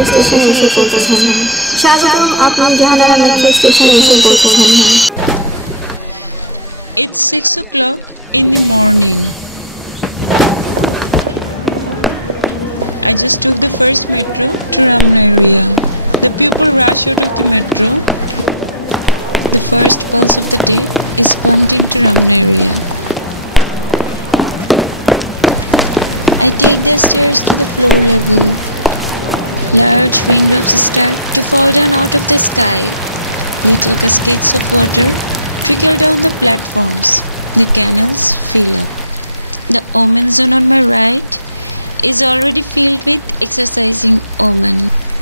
Metro স্টেশনে এসে পৌঁছেছেন। স্বাগতম, আপনি জাহানারা মেট্রো স্টেশনে এসে পৌঁছেছেন। It's 6 o'clock in the morning. I just took the first metro to Ramna area. The people rush out of the metro. The first pulse of the day is pumped into Ramna area. I take the stairs to the floor level. Large raindrops start to fall down out of the sky. Little cascades of water trickle down the platforms. The canals fill up. The omen zone on my right is already filled with exercising omen.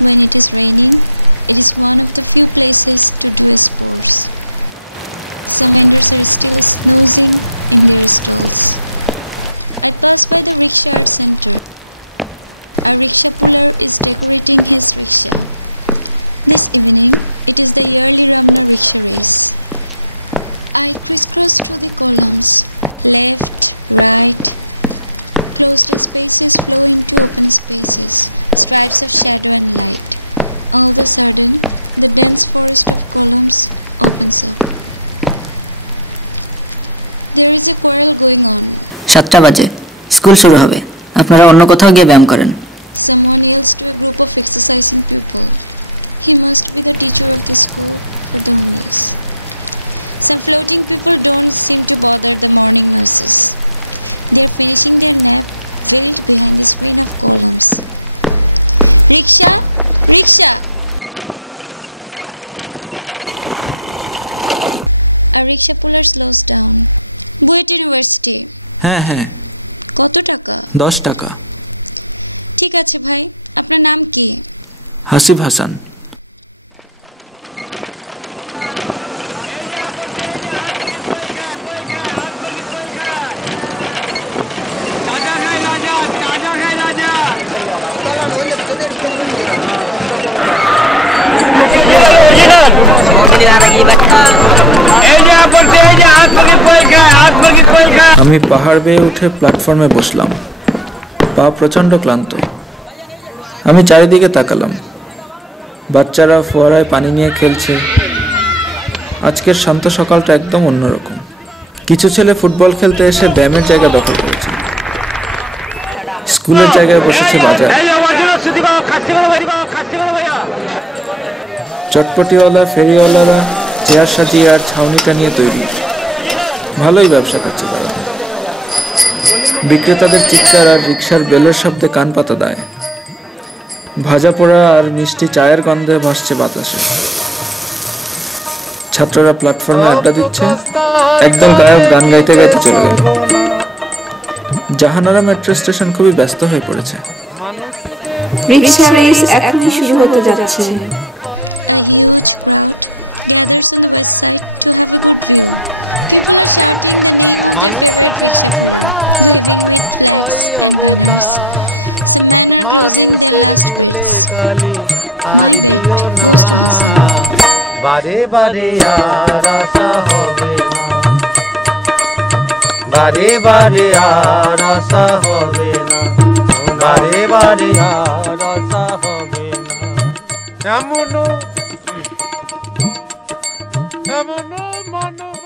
When it is raining, it is one of the few places to do sports. Some vendors are still snoozing in their stalls. I pass by the rickshaw art center. A rickshaw puller is decorating his rickshaw. This evening, it is the yearly Ramna rickshaw race. I crisscross through the columns. Left, right. Closed spaces flow into open spaces, stripes of shadow and light. All of a sudden, the dense forest of columns opens up. There is a quarrel going on. 7টা বাজে, school শুরু হবে। আপনারা অন্য কোথাও গিয়ে ব্যায়াম করেন। Someone yells to a group of exercising people. He must be the teacher of the school for the homeless. Some floating people don't seem to bother the morning noises. They are finishing their nap, veiled behind the screen of columns. Rickshaw! Rickshaw! A rickshaw puller slows down. BUET university. হ্যাঁ হ্যাঁ। কত টাকা? 10 টাকা। ঠিক আছে ভাই, আপনার নাম কি? হাসিব হাসান। আমি পাহাড় বেয়ে উঠে প্ল্যাটফর্মে বসলাম। পা প্রচণ্ড ক্লান্ত। আমি চারিদিকে তাকালাম। বাচ্চারা ফোয়ারায় পানি নিয়ে খেলছে। আজকের শান্ত সকালটা একদম অন্যরকম। কিছু ছেলে ফুটবল খেলতে এসে ব্যায়ামের জায়গা দখল করেছে। স্কুলের জায়গায় বসেছে বাজার। চটপটিওয়ালা ফেরিওয়ালারা চেয়ার সাজিয়ে আর ছাউনিটা নিয়ে তৈরি। ভালোই ব্যবসা করছে তারা। বিক্রেতাদের চিৎকার আর রিক্সার বেলের শব্দে কান পাতা দেয়। ভাজা পোড়া আর মিষ্টি চায়ের গন্ধে ভাসছে বাতাসে। ছাত্ররা প্ল্যাটফর্মে আড্ডা দিচ্ছে। একদল গায়ক গান গাইতে গাইতে চলে গেল। জাহানারা মেট্রো স্টেশন খুবই ব্যস্ত হয়ে পড়েছে। রিক্সা রেস এখনই শুরু হতে যাচ্ছে। A huge crowd gathers on the west side to have a good view. People are shouting the name of their favorite rickshaw puller, waving with flags and banners. Some men are closing their last bets. My bet goes to Hassan. বারে বারে আর আশা হবে না, বারে বারে আর আশা হবে না, বারে বারে আর আশা হবে না। এমন মানব